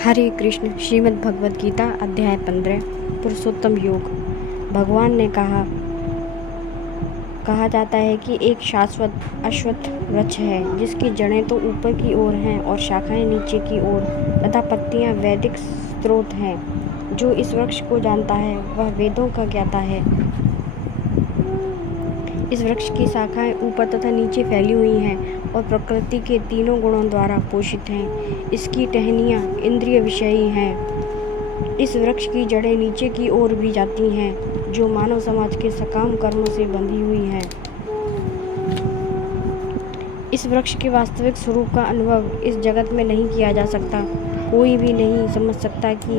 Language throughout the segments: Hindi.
हरे कृष्ण। श्रीमद् भगवद गीता अध्याय 15 पुरुषोत्तम योग। भगवान ने कहा जाता है कि एक शाश्वत अश्वत्थ वृक्ष है जिसकी जड़ें तो ऊपर की ओर हैं और शाखाएं नीचे की ओर तथा पत्तियां वैदिक स्रोत हैं। जो इस वृक्ष को जानता है वह वेदों का ज्ञाता है। इस वृक्ष की शाखाएं ऊपर तथा नीचे फैली हुई हैं और प्रकृति के तीनों गुणों द्वारा पोषित हैं। इसकी टहनियाँ इंद्रिय विषयी हैं। इस वृक्ष की जड़ें नीचे की ओर भी जाती हैं जो मानव समाज के सकाम कर्मों से बंधी हुई हैं। इस वृक्ष के वास्तविक स्वरूप का अनुभव इस जगत में नहीं किया जा सकता। कोई भी नहीं समझ सकता कि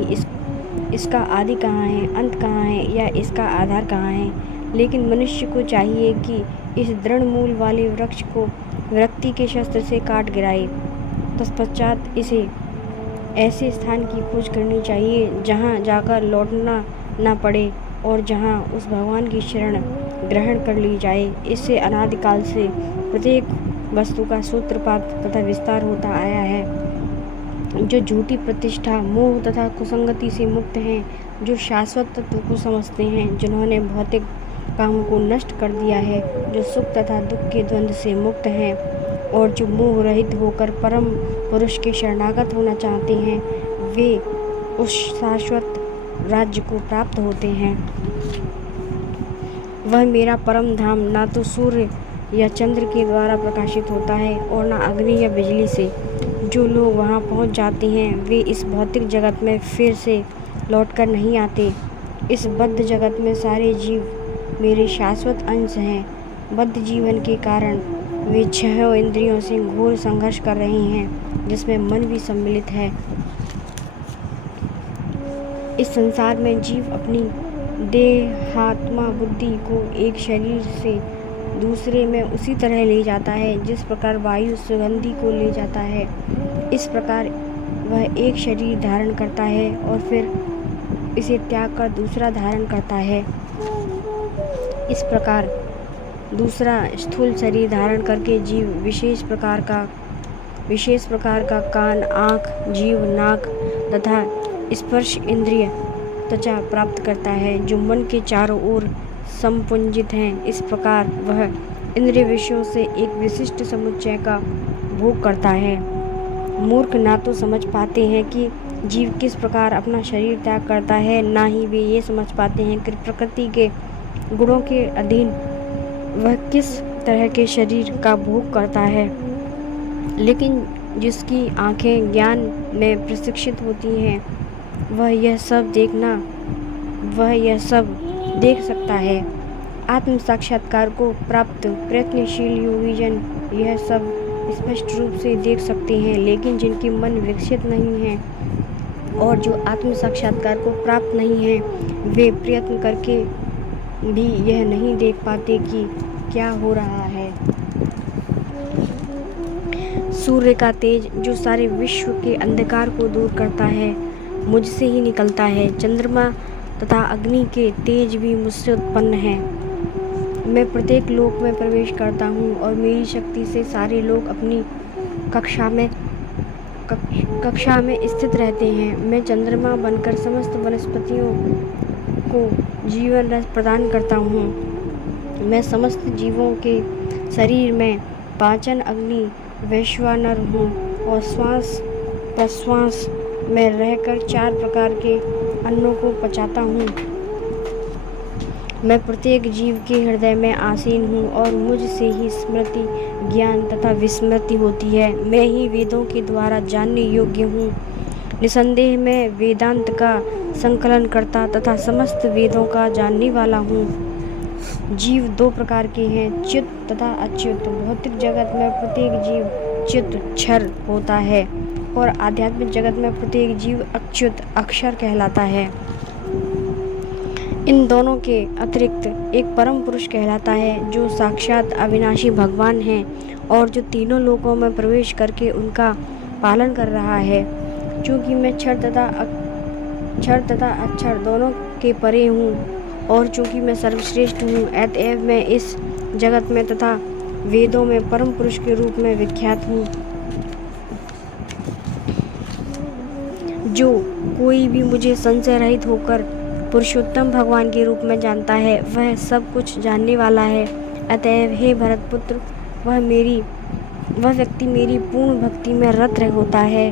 इसका आदि कहाँ है, अंत कहाँ है या इसका आधार कहाँ है। लेकिन मनुष्य को चाहिए कि इस दृढ़ मूल वाले वृक्ष को विरक्ति के शस्त्र से काट गिराए। तत्पश्चात इसे ऐसे स्थान की खोज करनी चाहिए जहाँ जाकर लौटना न पड़े और जहाँ उस भगवान की शरण ग्रहण कर ली जाए। इससे अनादिकाल से प्रत्येक वस्तु का सूत्रपात तथा विस्तार होता आया है। जो झूठी प्रतिष्ठा, मोह तथा कुसंगति से मुक्त हैं, जो शाश्वत तत्व को समझते हैं, जिन्होंने भौतिक काम को नष्ट कर दिया है, जो सुख तथा दुख के द्वंद्व से मुक्त हैं और जो मोह रहित होकर परम पुरुष के शरणागत होना चाहते हैं, वे उस शाश्वत राज्य को प्राप्त होते हैं। वह मेरा परम धाम ना तो सूर्य या चंद्र के द्वारा प्रकाशित होता है और ना अग्नि या बिजली से। जो लोग वहाँ पहुँच जाते हैं वे इस भौतिक जगत में फिर से लौटकर नहीं आते। इस बद्ध जगत में सारे जीव मेरे शाश्वत अंश हैं। बद्ध जीवन के कारण वे 6 इंद्रियों से घोर संघर्ष कर रहे हैं, जिसमें मन भी सम्मिलित है। इस संसार में जीव अपनी देहात्मा बुद्धि को एक शरीर से दूसरे में उसी तरह ले जाता है जिस प्रकार वायु सुगंधि को ले जाता है। इस प्रकार वह एक शरीर धारण करता है और फिर इसे त्याग कर दूसरा धारण करता है। इस प्रकार दूसरा स्थूल शरीर धारण करके जीव विशेष प्रकार का कान, आँख, जीव, नाक तथा स्पर्श इंद्रिय त्वचा प्राप्त करता है जो मन के चारों ओर संपुंजित हैं। इस प्रकार वह इंद्रिय विषयों से एक विशिष्ट समुच्चय का भोग करता है। मूर्ख ना तो समझ पाते हैं कि जीव किस प्रकार अपना शरीर त्याग करता है, ना ही वे ये समझ पाते हैं कि प्रकृति के गुणों के अधीन वह किस तरह के शरीर का भोग करता है। लेकिन जिसकी आँखें ज्ञान में प्रशिक्षित होती हैं वह यह सब देख सकता है। आत्म साक्षात्कार को प्राप्त प्रयत्नशील योगीजन यह सब स्पष्ट रूप से देख सकते हैं। लेकिन जिनके मन विकसित नहीं हैं और जो आत्म साक्षात्कार को प्राप्त नहीं हैं, वे प्रयत्न करके भी यह नहीं देख पाते कि क्या हो रहा है। सूर्य का तेज जो सारे विश्व के अंधकार को दूर करता है मुझसे ही निकलता है। चंद्रमा तथा अग्नि के तेज भी मुझसे उत्पन्न हैं। मैं प्रत्येक लोक में प्रवेश करता हूँ और मेरी शक्ति से सारे लोग अपनी कक्षा में स्थित रहते हैं। मैं चंद्रमा बनकर समस्त वनस्पतियों को जीवन रस प्रदान करता हूँ। मैं समस्त जीवों के शरीर में पाचन अग्नि वैश्वानर हूँ और श्वास प्रश्वास में रहकर 4 प्रकार के अन्नों को पचाता हूँ। मैं प्रत्येक जीव के हृदय में आसीन हूँ और मुझ से ही स्मृति, ज्ञान तथा विस्मृति होती है। मैं ही वेदों के द्वारा जानने योग्य हूँ। निसंदेह मैं वेदांत का संकलन करता तथा समस्त वेदों का जानने वाला हूँ। जीव 2 प्रकार के हैं, च्युत तथा अच्युत। भौतिक जगत में प्रत्येक जीव च्युत क्षर होता है और आध्यात्मिक जगत में प्रत्येक जीव अच्युत अक्षर कहलाता है। इन दोनों के अतिरिक्त एक परम पुरुष कहलाता है जो साक्षात अविनाशी भगवान है और जो तीनों लोकों में प्रवेश करके उनका पालन कर रहा है। चूँकि मैं क्षर तथा अक्षर दोनों के परे हूँ और चूँकि मैं सर्वश्रेष्ठ हूँ, अतएव मैं इस जगत में तथा वेदों में परम पुरुष के रूप में विख्यात हूँ। जो कोई भी मुझे संशय रहित होकर पुरुषोत्तम भगवान के रूप में जानता है वह सब कुछ जानने वाला है। अतएव हे भरतपुत्र, वह व्यक्ति मेरी पूर्ण भक्ति में रत होता है।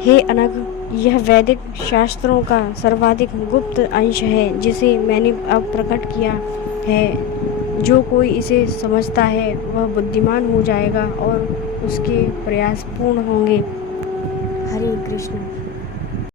हे अनघ, यह वैदिक शास्त्रों का सर्वाधिक गुप्त अंश है जिसे मैंने अब प्रकट किया है। जो कोई इसे समझता है वह बुद्धिमान हो जाएगा और उसके प्रयास पूर्ण होंगे। हरे कृष्ण।